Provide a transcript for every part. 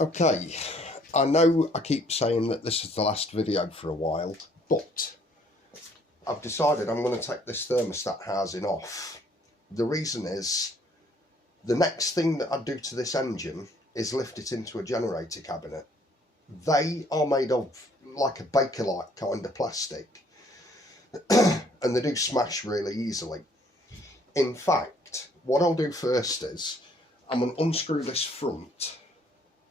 Okay, I know I keep saying that this is the last video for a while, but I've decided I'm going to take this thermostat housing off. The reason is, the next thing that I do to this engine is lift it into a generator cabinet. They are made of like a Bakelite kind of plastic, and they do smash really easily. In fact, what I'll do first is, I'm going to unscrew this front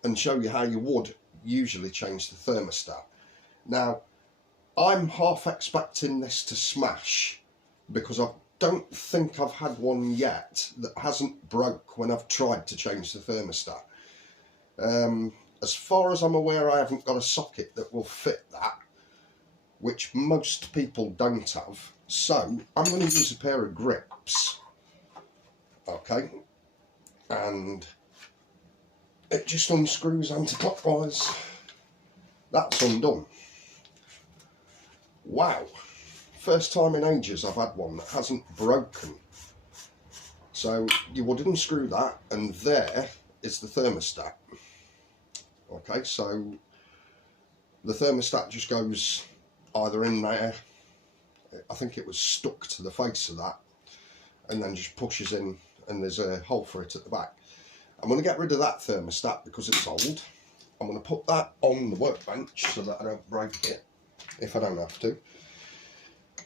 and show you how you would usually change the thermostat. Now, I'm half expecting this to smash because I don't think I've had one yet that hasn't broke when I've tried to change the thermostat. As far as I'm aware, I haven't got a socket that will fit that, which most people don't have. So I'm going to use a pair of grips, okay, and it just unscrews anti-clockwise. That's undone. Wow, first time in ages I've had one that hasn't broken. So you would unscrew that, and there is the thermostat. Okay, so the thermostat just goes either in there, I think it was stuck to the face of that, and then just pushes in, and there's a hole for it at the back. I'm going to get rid of that thermostat because it's old. I'm going to put that on the workbench so that I don't break it if I don't have to.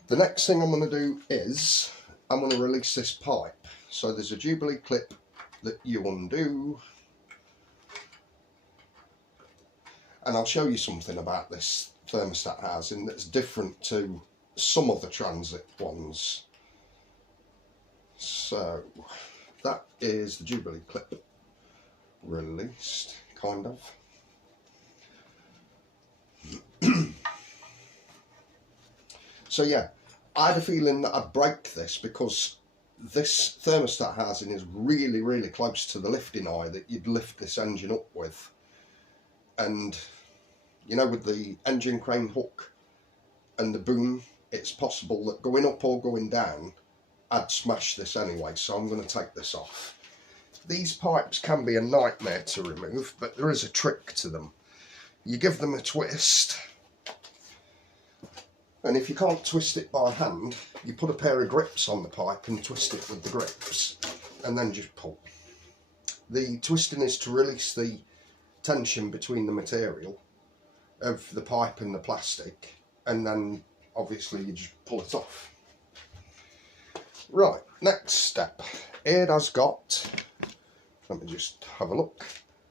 The next thing I'm going to do is I'm going to release this pipe. So there's a Jubilee clip that you undo, and I'll show you something about this thermostat housing that's different to some of the transit ones. So that is the Jubilee clip released, kind of. So yeah, I had a feeling that I'd break this because this thermostat housing is really, really close to the lifting eye that you'd lift this engine up with. And you know, with the engine crane hook and the boom, it's possible that going up or going down, I'd smash this anyway, so I'm going to take this off. These pipes can be a nightmare to remove, but there is a trick to them. You give them a twist, and if you can't twist it by hand, you put a pair of grips on the pipe and twist it with the grips, and then just pull. The twisting is to release the tension between the material of the pipe and the plastic, and then obviously you just pull it off. Right, next step. It has got, let me just have a look,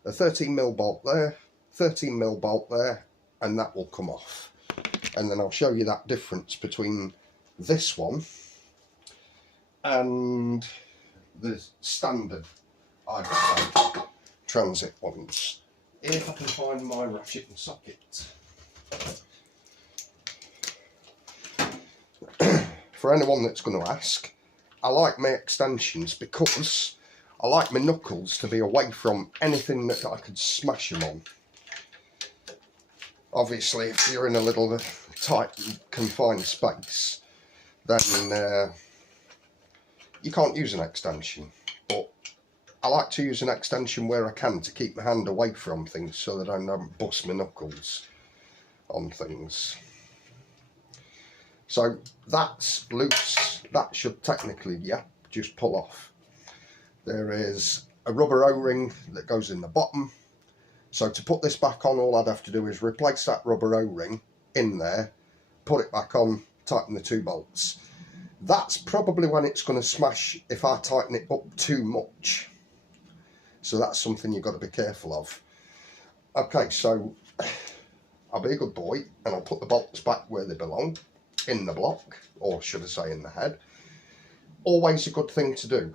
a 13mm bolt there, 13mm bolt there, and that will come off. And then I'll show you that difference between this one and the standard, I'd say, transit ones. If I can find my ratchet and socket. For anyone that's going to ask, I like my extensions because I like my knuckles to be away from anything that I could smash them on. Obviously, if you're in a little tight, confined space, then you can't use an extension. But I like to use an extension where I can to keep my hand away from things so that I don't bust my knuckles on things. So that's loose. That should technically, yeah, just pull off. There is a rubber O-ring that goes in the bottom. So to put this back on, all I'd have to do is replace that rubber O-ring in there, put it back on, tighten the two bolts. That's probably when it's going to smash if I tighten it up too much. So that's something you've got to be careful of. Okay, so I'll be a good boy and I'll put the bolts back where they belong, in the block, or should I say in the head. Always a good thing to do.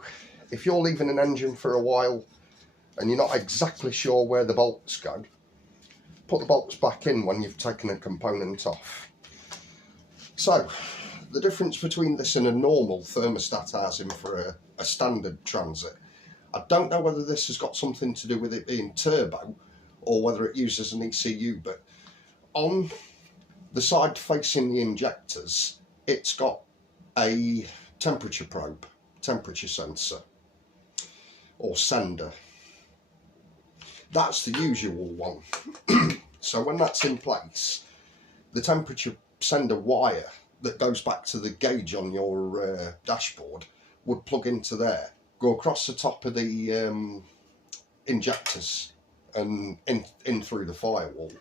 If you're leaving an engine for a while and you're not exactly sure where the bolts go, put the bolts back in when you've taken a component off. So the difference between this and a normal thermostat housing for a standard transit, I don't know whether this has got something to do with it being turbo or whether it uses an ECU, but on the side facing the injectors, it's got a temperature probe, temperature sensor, or sender. That's the usual one. So when that's in place, the temperature sender wire that goes back to the gauge on your dashboard would plug into there, go across the top of the injectors and in through the firewall.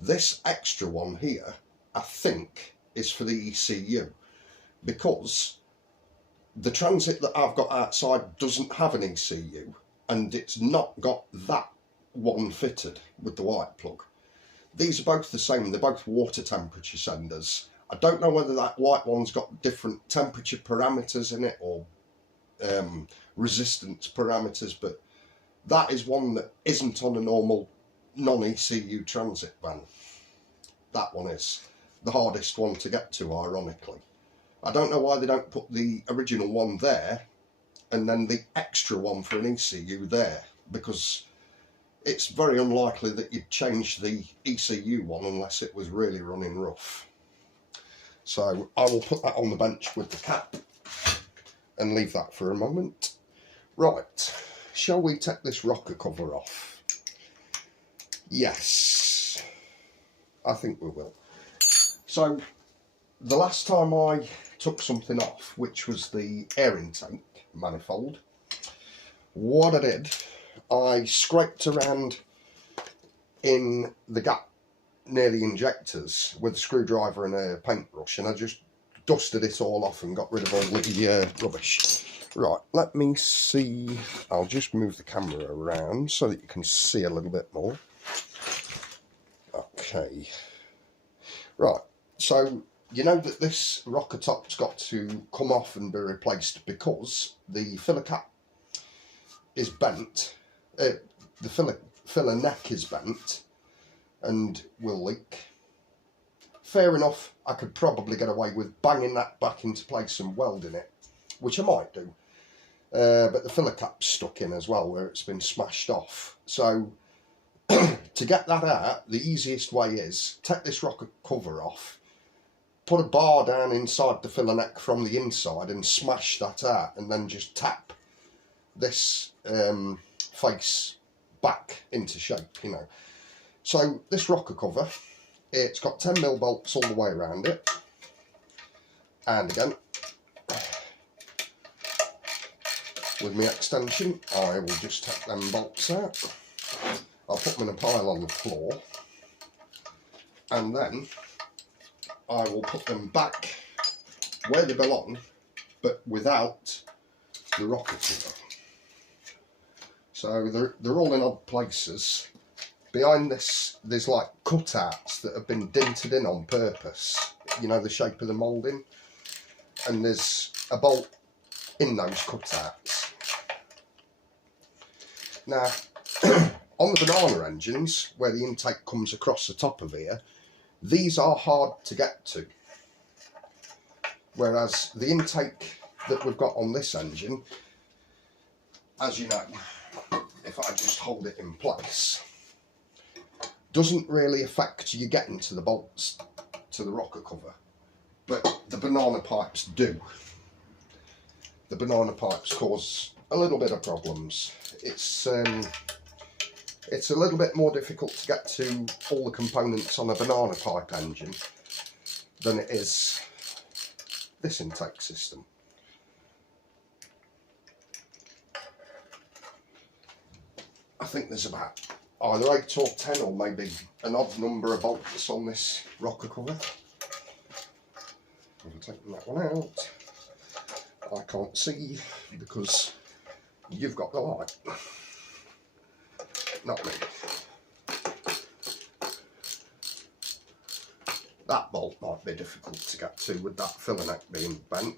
This extra one here, I think, is for the ECU, because the transit that I've got outside doesn't have an ECU, and it's not got that one fitted with the white plug. These are both the same, they're both water temperature senders. I don't know whether that white one's got different temperature parameters in it or resistance parameters, but that is one that isn't on a normal non-ECU transit van. That one is the hardest one to get to, ironically. I don't know why they don't put the original one there and then the extra one for an ECU there, because it's very unlikely that you'd change the ECU one unless it was really running rough. So I will put that on the bench with the cap and leave that for a moment. Right, shall we take this rocker cover off? Yes, I think we will. So the last time I took something off, which was the air intake manifold, what I did, I scraped around in the gap near the injectors with a screwdriver and a paintbrush, and I just dusted it all off and got rid of all the rubbish. Right, let me see. I'll just move the camera around so that you can see a little bit more. Okay. Right, so you know that this rocker top's got to come off and be replaced because the filler cap is bent. The filler neck is bent and will leak. Fair enough, I could probably get away with banging that back into place and welding it, which I might do. But the filler cap's stuck in as well, where it's been smashed off. So to get that out, the easiest way is take this rocker cover off, put a bar down inside the filler neck from the inside and smash that out, and then just tap this face back into shape, you know. So this rocker cover, it's got 10mm bolts all the way around it, and again with my extension I will just take them bolts out. I'll put them in a pile on the floor, and then I will put them back where they belong, but without the rocker cover. So they're all in odd places. Behind this, there's like cutouts that have been dinted in on purpose, you know, the shape of the moulding, and there's a bolt in those cutouts. Now, on the banana engines, where the intake comes across the top of here, these are hard to get to, whereas the intake that we've got on this engine, as you know, if I just hold it in place, doesn't really affect you getting to the bolts to the rocker cover, but the banana pipes do. The banana pipes cause a little bit of problems. It's a little bit more difficult to get to all the components on a banana pipe engine than it is this intake system. I think there's about either 8 or 10 or maybe an odd number of bolts on this rocker cover. I'm taking that one out. I can't see because you've got the light, not me. That bolt might be difficult to get to with that filler neck being bent.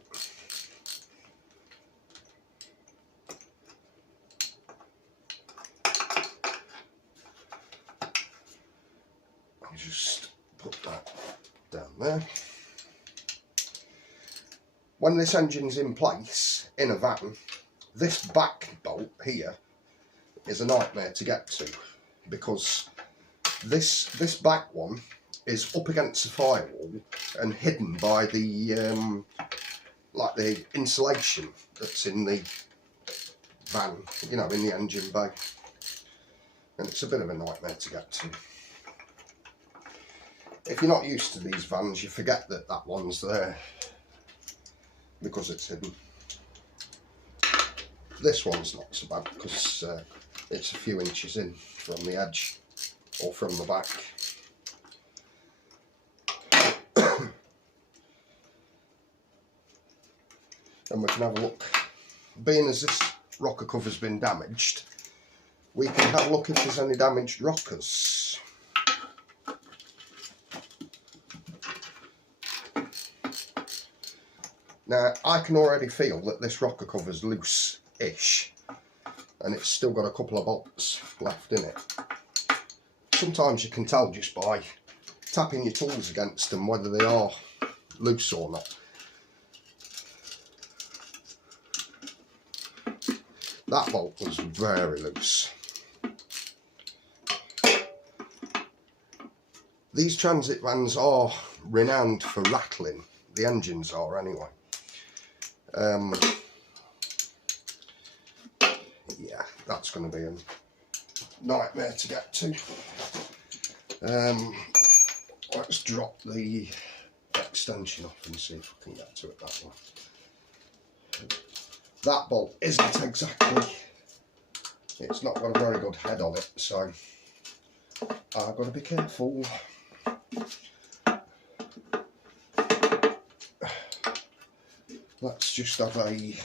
I'll just put that down there. When this engine's in place in a van, this back bolt here is a nightmare to get to, because this back one is up against the firewall and hidden by the like the insulation that's in the van, you know, in the engine bay. and it's a bit of a nightmare to get to. If you're not used to these vans, you forget that that one's there because it's hidden. This one's not so bad because it's a few inches in from the edge or from the back. And we can have a look. Being as this rocker cover's been damaged, we can have a look if there's any damaged rockers. Now, I can already feel that this rocker cover's loose-ish, and it's still got a couple of bolts left in it. Sometimes you can tell just by tapping your tools against them whether they are loose or not. That bolt was very loose. These transit vans are renowned for rattling. The engines are anyway. Yeah, that's going to be a nightmare to get to. Let's drop the extension off and see if we can get to it that way. That bolt isn't exactly, it's not got a very good head on it, so I've got to be careful. Let's just have a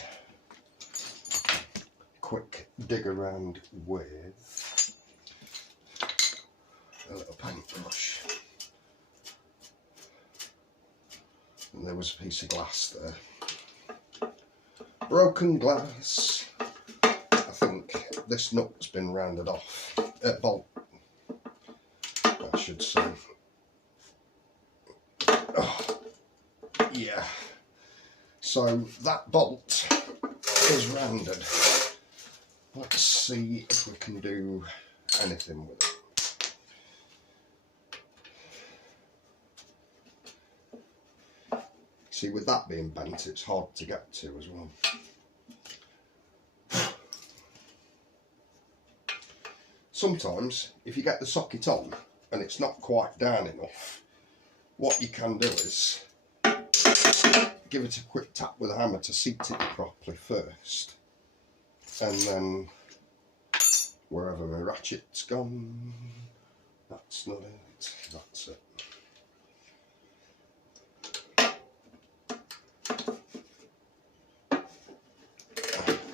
quick dig around with a little paintbrush. And there was a piece of glass there. Broken glass. I think this nut's been rounded off. Bolt, I should say. Oh, yeah. So that bolt is rounded. Let's see if we can do anything with it. See, with that being bent, it's hard to get to as well. Sometimes, if you get the socket on and it's not quite down enough, what you can do is give it a quick tap with a hammer to seat it properly first, and then wherever my ratchet's gone, that's not it, that's it.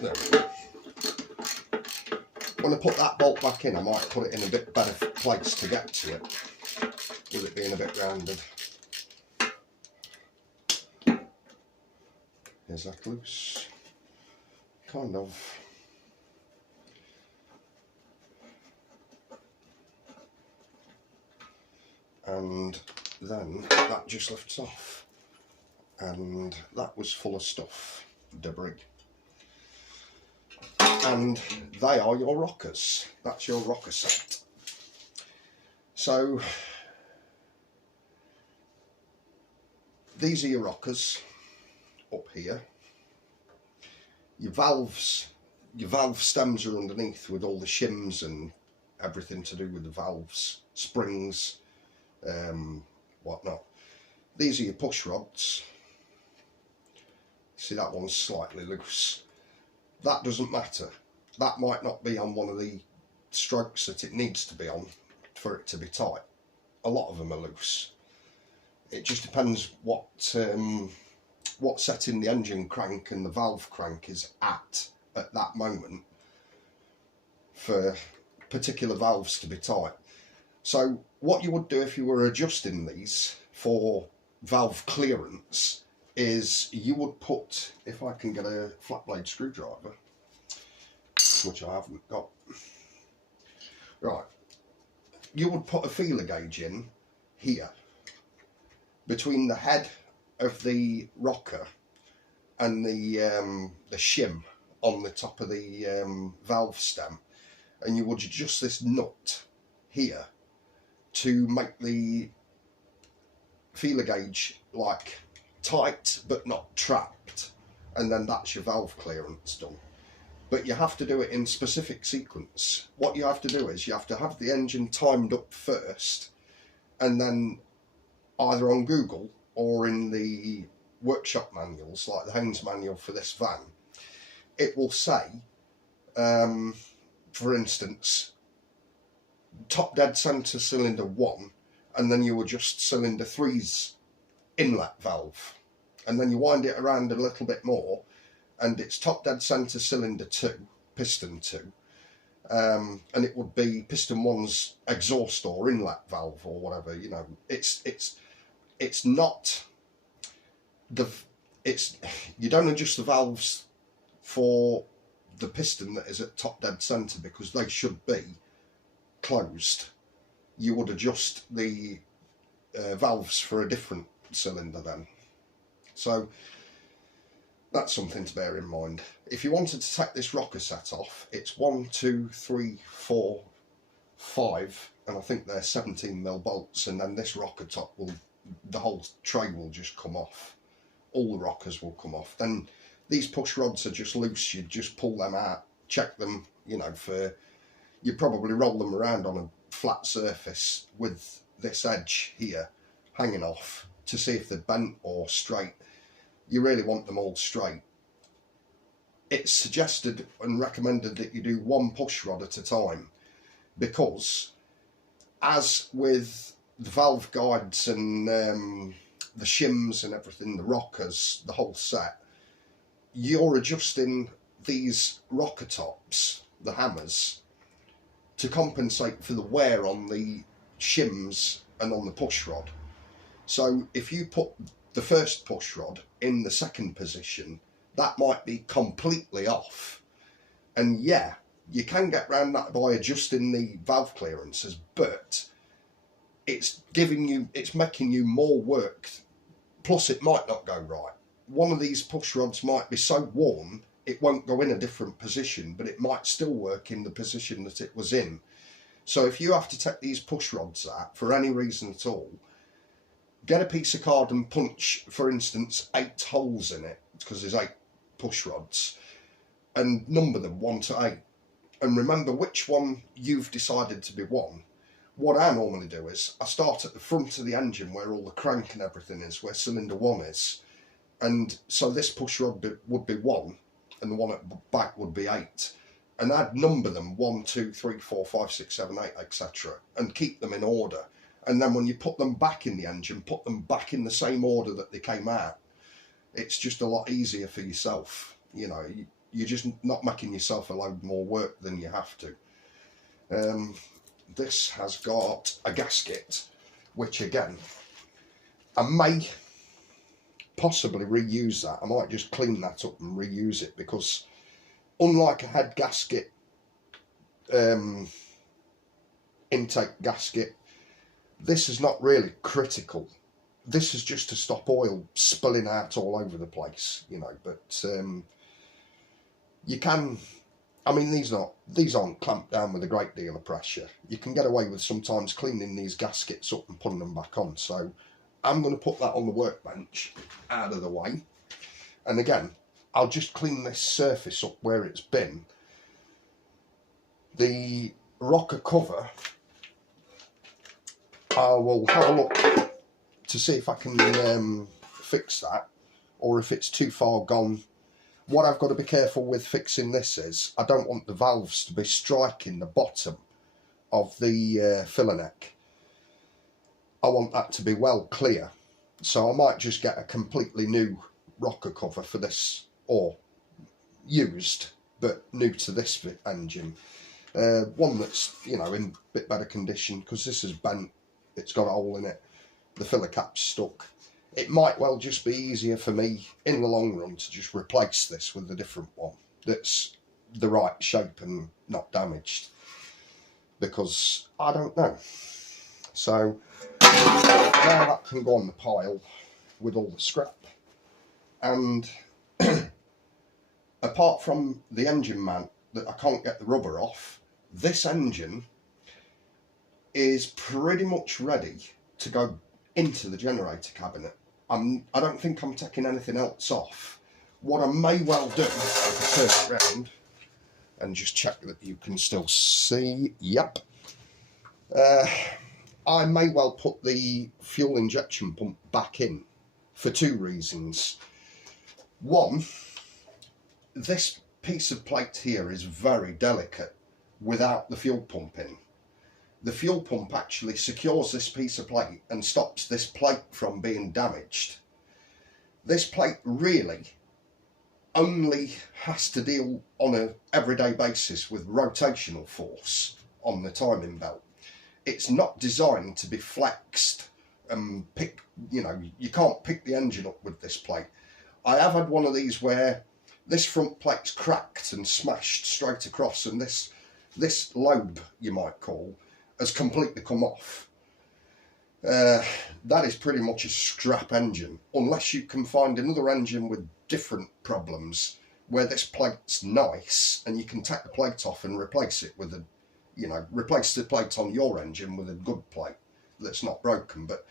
There we go. When I put that bolt back in, I might put it in a bit better place to get to it, with it being a bit rounded. Is that loose? Kind of. And then that just lifts off. And that was full of stuff, debris. And they are your rockers. That's your rocker set. So these are your rockers up here. Your valve stems are underneath with all the shims and everything to do with the valves, springs, whatnot. These are your push rods. See, that one's slightly loose. That doesn't matter. That might not be on one of the strokes that it needs to be on for it to be tight. A lot of them are loose. It just depends what setting the engine crank and the valve crank is at that moment for particular valves to be tight. So what you would do if you were adjusting these for valve clearance is you would put, if I can get a flat blade screwdriver, which I haven't got, right, you would put a feeler gauge in here between the head of the rocker and the shim on the top of the valve stem, and you would adjust this nut here to make the feeler gauge like tight but not trapped, and then that's your valve clearance done. but you have to do it in specific sequence. What you have to do is you have to have the engine timed up first, and then either on Google or in the workshop manuals, like the Haynes manual for this van, it will say, for instance, top dead centre cylinder 1, and then you adjust cylinder 3's inlet valve, and then you wind it around a little bit more, and it's top dead centre cylinder 2, piston 2, and it would be piston 1's exhaust or inlet valve or whatever. You know, it's not you don't adjust the valves for the piston that is at top dead centre because they should be closed. You would adjust the valves for a different cylinder then. So that's something to bear in mind. If you wanted to take this rocker set off, it's 1, 2, 3, 4, 5, and I think they're 17mm bolts, and then this rocker top will, the whole tray will just come off. All the rockers will come off. Then these push rods are just loose. You just pull them out, check them, you know, you probably roll them around on a flat surface with this edge here hanging off to see if they're bent or straight. You really want them all straight. It's suggested and recommended that you do one push rod at a time, because as with the valve guides and the shims and everything, the rockers, the whole set, you're adjusting these rocker tops, the hammers, to compensate for the wear on the shims and on the push rod. So if you put the first push rod in the second position, that might be completely off. And yeah, you can get around that by adjusting the valve clearances, but it's making you more work, plus it might not go right. One of these push rods might be so worn it won't go in a different position, but it might still work in the position that it was in. So if you have to take these push rods out for any reason at all, get a piece of card and punch, for instance, 8 holes in it, because there's 8 push rods, and number them 1 to 8. And remember which one you've decided to be 1. What I normally do is I start at the front of the engine where all the crank and everything is, where cylinder 1 is. And so this push rod would be 1, and the one at the back would be 8. And I'd number them 1, 2, 3, 4, 5, 6, 7, 8, etc. and keep them in order. And then when you put them back in the engine, put them back in the same order that they came out. It's just a lot easier for yourself. You know, you're just not making yourself a load more work than you have to. This has got a gasket, which again, I may possibly reuse that. I might just clean that up and reuse it, because unlike a head gasket, intake gasket, this is not really critical. This is just to stop oil spilling out all over the place, you know. But you can, I mean, these aren't clamped down with a great deal of pressure. You can get away with sometimes cleaning these gaskets up and putting them back on. So I'm going to put that on the workbench out of the way. And again, I'll just clean this surface up where it's been. The rocker cover, I will have a look to see if I can fix that, or if it's too far gone. What I've got to be careful with fixing this is I don't want the valves to be striking the bottom of the filler neck. I want that to be well clear. So I might just get a completely new rocker cover for this, or used but new to this engine. One that's, you know, in a bit better condition, because this is bent, it's got a hole in it, the filler cap's stuck. It might well just be easier for me in the long run to just replace this with a different one that's the right shape and not damaged, because I don't know. So now that can go on the pile with all the scrap. And apart from the engine mount that I can't get the rubber off, this engine is pretty much ready to go into the generator cabinet. I don't think I'm taking anything else off. What I may well do, if I turn it round, and just check that you can still see. Yep. I may well put the fuel injection pump back in for two reasons. One, this piece of plate here is very delicate without the fuel pump in. The fuel pump actually secures this piece of plate and stops this plate from being damaged. This plate really only has to deal on an everyday basis with rotational force on the timing belt. It's not designed to be flexed and you can't pick the engine up with this plate. I have had one of these where this front plate's cracked and smashed straight across, and this lobe, you might call, has completely come off. That is pretty much a scrap engine, unless you can find another engine with different problems where this plate's nice and you can take the plate off and replace it with replace the plate on your engine with a good plate that's not broken. But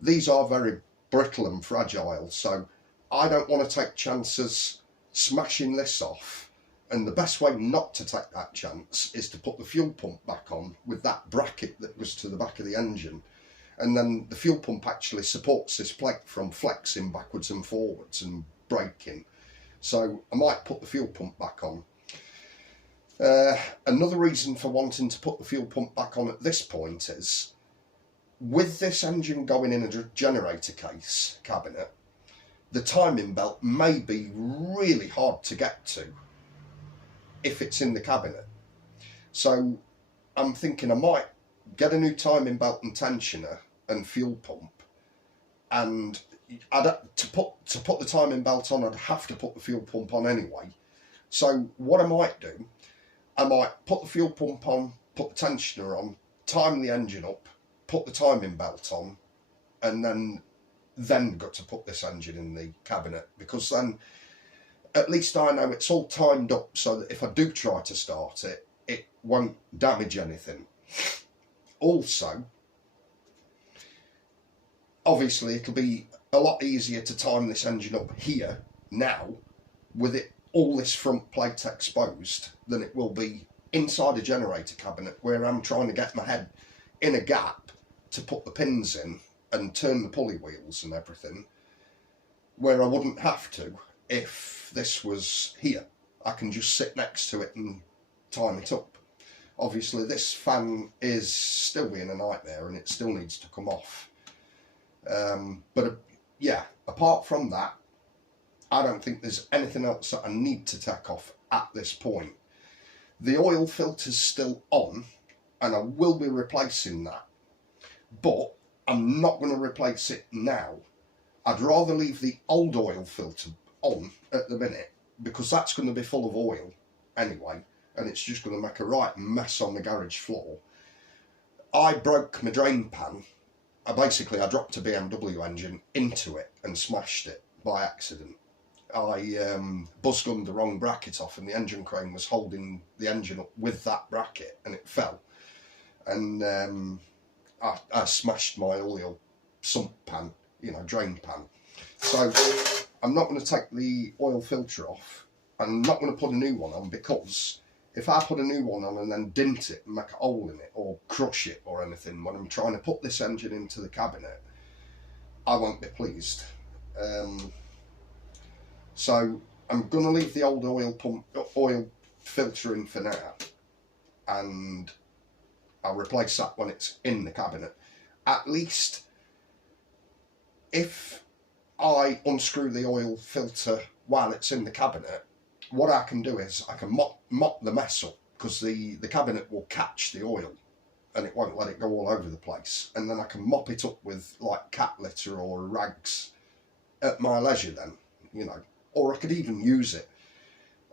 these are very brittle and fragile, so I don't want to take chances smashing this off, and the best way not to take that chance is to put the fuel pump back on with that bracket that was to the back of the engine, and then the fuel pump actually supports this plate from flexing backwards and forwards and braking. So I might put the fuel pump back on. Another reason for wanting to put the fuel pump back on at this point is, with this engine going in a generator case cabinet, the timing belt may be really hard to get to if it's in the cabinet. So I'm thinking I might get a new timing belt and tensioner and fuel pump, and to put the timing belt on, I'd have to put the fuel pump on anyway. So what I might do, I might put the fuel pump on, put the tensioner on, time the engine up, put the timing belt on, and then got to put this engine in the cabinet, because then at least I know it's all timed up so that if I do try to start it, it won't damage anything. Also, obviously it'll be a lot easier to time this engine up here now with it all this front plate exposed than it will be inside a generator cabinet where I'm trying to get my head in a gap to put the pins in and turn the pulley wheels and everything, where I wouldn't have to if this was here. I can just sit next to it and time it up. Obviously this fan is still being a nightmare and it still needs to come off. Yeah, apart from that, I don't think there's anything else that I need to take off at this point. The oil filter's still on and I will be replacing that, but I'm not going to replace it now. I'd rather leave the old oil filter on at the minute, because that's going to be full of oil anyway, and it's just going to make a right mess on the garage floor. I broke my drain pan. I dropped a BMW engine into it and smashed it by accident. I buzzed the wrong bracket off, and the engine crane was holding the engine up with that bracket, and it fell. And I smashed my oil sump pan, drain pan. So I'm not going to take the oil filter off. I'm not going to put a new one on, because if I put a new one on and then dint it and make a hole in it or crush it or anything when I'm trying to put this engine into the cabinet, I won't be pleased. So I'm going to leave the old oil filter in for now, and I'll replace that when it's in the cabinet. At least if I unscrew the oil filter while it's in the cabinet, what I can do is I can mop the mess up, because the cabinet will catch the oil and it won't let it go all over the place, and then I can mop it up with like cat litter or rags at my leisure then, or I could even use it.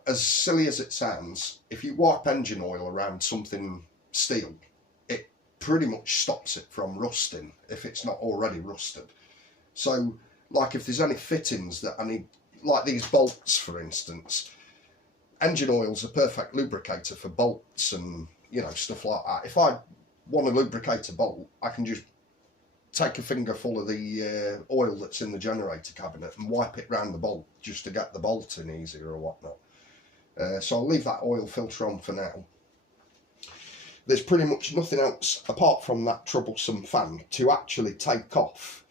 As silly as it sounds, if you wipe engine oil around something steel, it pretty much stops it from rusting if it's not already rusted. So like if there's any fittings that I need, like these bolts for instance, engine oil's a perfect lubricator for bolts and stuff like that. If I want to lubricate a bolt, I can just take a finger full of the oil that's in the generator cabinet and wipe it round the bolt just to get the bolt in easier or whatnot. So I'll leave that oil filter on for now. There's pretty much nothing else apart from that troublesome fan to actually take off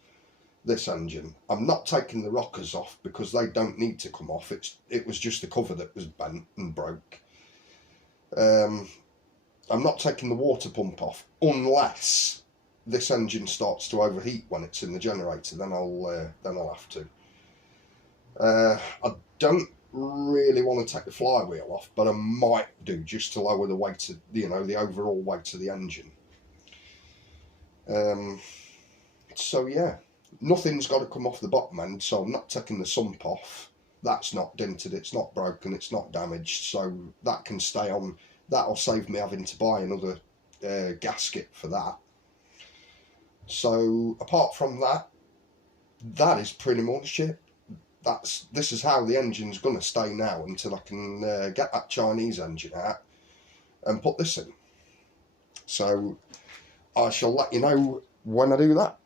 this engine. I'm not taking the rockers off because they don't need to come off. It was just the cover that was bent and broke. I'm not taking the water pump off unless this engine starts to overheat when it's in the generator. Then I'll have to. I don't really want to take the flywheel off, but I might do just to lower the weight of, the overall weight of the engine. So yeah, nothing's got to come off the bottom end, so I'm not taking the sump off. That's not dented, it's not broken, it's not damaged, so that can stay on. That'll save me having to buy another gasket for that. So apart from that, that is pretty much it. This is how the engine's going to stay now until I can get that Chinese engine out and put this in. So I shall let you know when I do that.